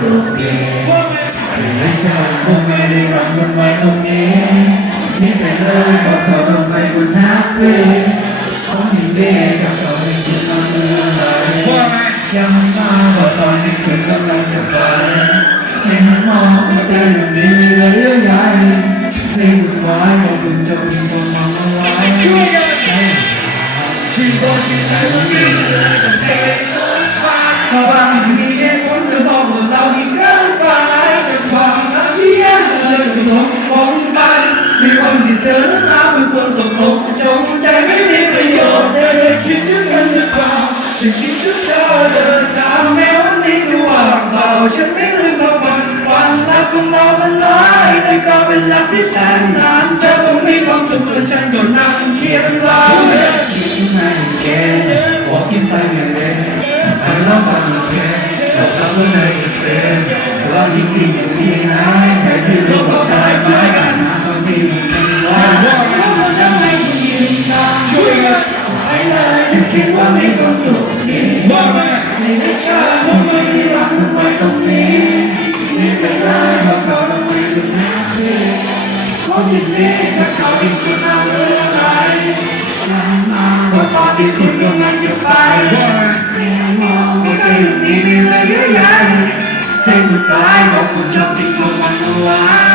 โอเคไม่ใช่คงไม่ได้รักกันไว้ตรงนี้นี่ไปเลยก็เขาลงไปบนน้ำเลยเขาหินเบ้กับเขาไม่คิดมาเมื่อไหร่ยังมาว่าตอนนี้คุณกำลังจะไปในหันมองว่าเธออยู่ดีมีเรื่องใหญ่ในบุญไว้บอกคุณจะมีคนมองเอาไว้ชีวิตชีวิตวันนี้เลยต้องเทเพ คนที่เจอแล้วเราเป็นคนตกลงจงใจไม่มีประโยชน์เลยคิดถึงกันหรือเปล่าฉันคิดถึงเธอเดินทางแม้วันนี้ดูว่างเปล่าฉันไม่ลืมเพราะมันความรักของเรามันหลายแต่ก็เป็นรักที่แสนนานเธอต้องมีความสุขส่วนฉันก็นั่งเคียงเราคิดไม่เก่บอกกินใส่เงินเลย I love how you care แต่เราก็เลยเป็นว่ายิ่งที่อยู่ที่ไหนใกันไปเลยฉันคิดว่ามีความสุขดีว่าไม่ได้ชาคงไม่ได้รักไว้ตรงนี้นี่เป็นเลยว่าเขาต้องไม่ดูหน้าที่คนยินดีถ้าเขาดิ้นคุณเอาเรื่องอะไรยังมาว่าตอนที่คุณกำลังจะไปมองว่าเธออยู่นี่มีอะไรเยอะแยะเส้นสุดท้ายบอกคุณชอบทิ้งตัวมันเอาไว้